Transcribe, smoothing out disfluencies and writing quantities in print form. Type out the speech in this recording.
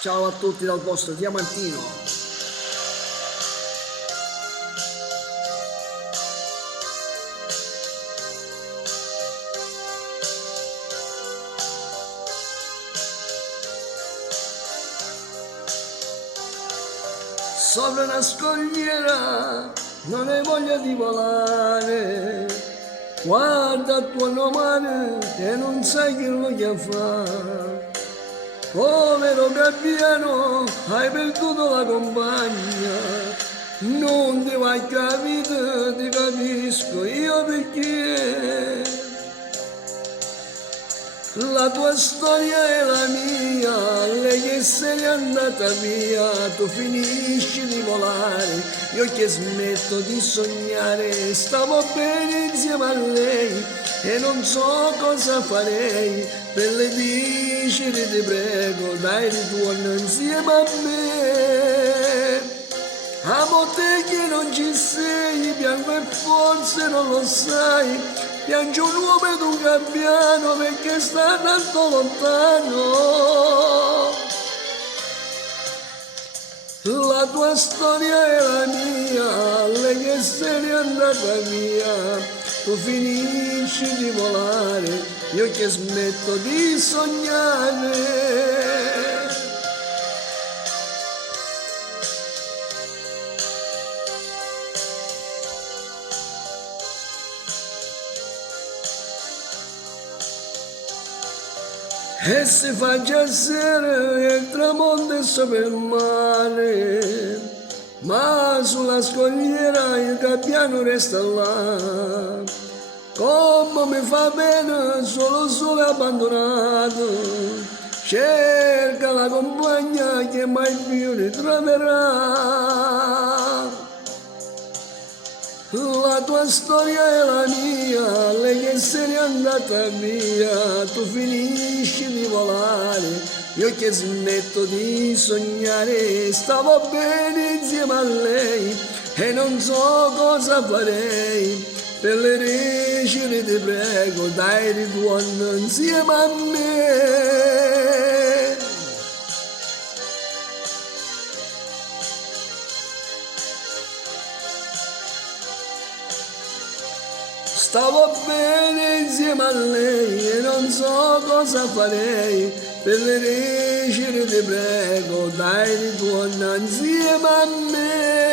Ciao a tutti dal vostro Diamantino. Sopra una scogliera non hai voglia di volare, guarda il tuo nome e non sai che lo fa. Povero gabbiano, hai perduto la compagna, non ti vai capito, ti capisco io perché. La tua storia è la mia, lei che se n'è andata via, tu finisci di volare, io che smetto di sognare, stavo bene insieme a lei e non so cosa farei, per le vicine ti prego, dai ritorno insieme a me. Amo te che non ci sei, piango e forse non lo sai, piange un uomo ed un gabbiano perché sta tanto lontano. La tua storia è la mia, lei che se n'è andata via, tu finisci di volare, io che smetto di sognare. E si fa già sera e il tramonto è sopra il mare, ma sulla scogliera il gabbiano resta là. Come mi fa bene solo solo abbandonato, cerca la compagna che mai più ritroverà. La tua storia è la mia, lei che se n'è andata via, tu finisci di volare, io che smetto di sognare, stavo bene insieme a lei e non so cosa farei, per le recine ti prego, dai ritorno insieme a me. Stavo bene insieme a lei e non so cosa farei, per le recine ti prego, dai ritorno insieme a me.